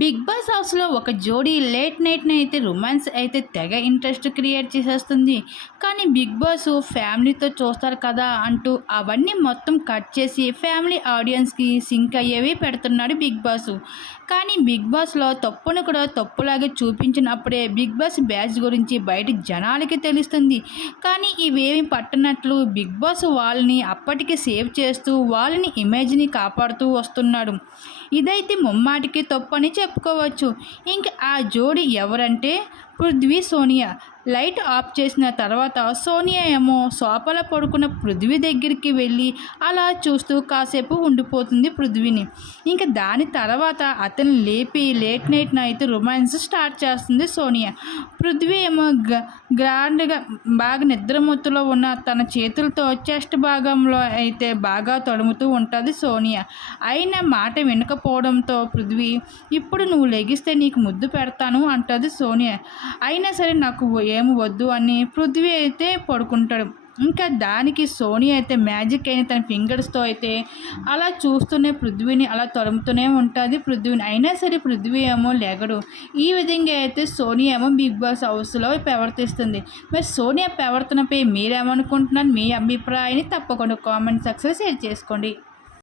Big boss హౌస్లో ఒక జోడీ లేట్ నైట్ని అయితే రొమాన్స్ అయితే తెగ ఇంట్రెస్ట్ క్రియేట్ చేసేస్తుంది. కానీ బిగ్ బాస్ ఫ్యామిలీతో చూస్తారు కదా అంటూ అవన్నీ మొత్తం కట్ చేసి ఫ్యామిలీ ఆడియన్స్కి సింక్ అయ్యేవి పెడుతున్నాడు బిగ్ బాస్. కానీ బిగ్ బాస్లో తప్పును కూడా తప్పులాగే చూపించినప్పుడే బిగ్ బాస్ బ్యాచ్ గురించి బయట జనాలకి తెలుస్తుంది. కానీ ఇవేమి పట్టనట్లు బిగ్ బాస్ వాళ్ళని అప్పటికి సేవ్ చేస్తూ వాళ్ళని ఇమేజ్ని కాపాడుతూ వస్తున్నాడు. ఇదైతే ముమ్మాటికి తప్పని చెప్పుకోవచ్చు. ఇంక ఆ జోడి ఎవరంటే పృథ్వీ సోనియా. లైట్ ఆఫ్ చేసిన తర్వాత సోనియా ఏమో సోఫాలో పడుకున్న పృథ్వీ దగ్గరికి వెళ్ళి అలా చూస్తూ కాసేపు ఉండిపోతుంది పృథ్వీని. ఇంకా దాని తర్వాత అతను లేపి late night night romance start చేస్తుంది సోనియా. పృథ్వీ ఏమో గ గ్రాండ్గా బాగా నిద్రమత్తులో ఉన్న తన చేతులతో చెస్ట్ భాగంలో అయితే బాగా తడుముతూ ఉంటుంది సోనియా. అయిన మాట వినకపోవడంతో పృథ్వీ ఇప్పుడు నువ్వు లెగిస్తే నీకు ముద్దు పెడతాను అంటుంది సోనియా. అయినా సరే నాకు ఏ ఏం వద్దు అని పృథ్వీ అయితే పడుకుంటాడు. ఇంకా దానికి సోనియా అయితే మ్యాజిక్ అయిన తన ఫింగర్స్తో అయితే అలా చూస్తూనే పృథ్వీని అలా తొలుముతూనే ఉంటుంది. పృథ్వీని అయినా సరే పృథ్వీ ఏమో లేగడు. ఈ విధంగా అయితే సోనియా ఏమో బిగ్ బాస్ హౌస్లో ప్రవర్తిస్తుంది. మరి సోనియా ప్రవర్తనపై మీరేమనుకుంటున్నారు? మీ అభిప్రాయాన్ని తప్పకుండా కామెంట్ సక్సెస్ షేర్ చేసుకోండి.